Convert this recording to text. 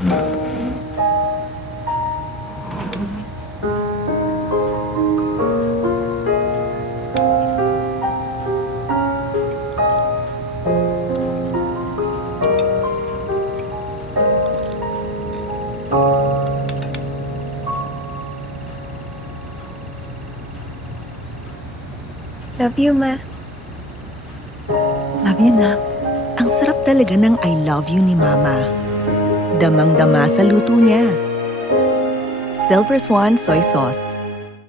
Love you, Ma. Love you, Nak. Ang sarap talaga ng I love you ni Mama. Damang-dama sa luto niya. Silver Swan Soy Sauce.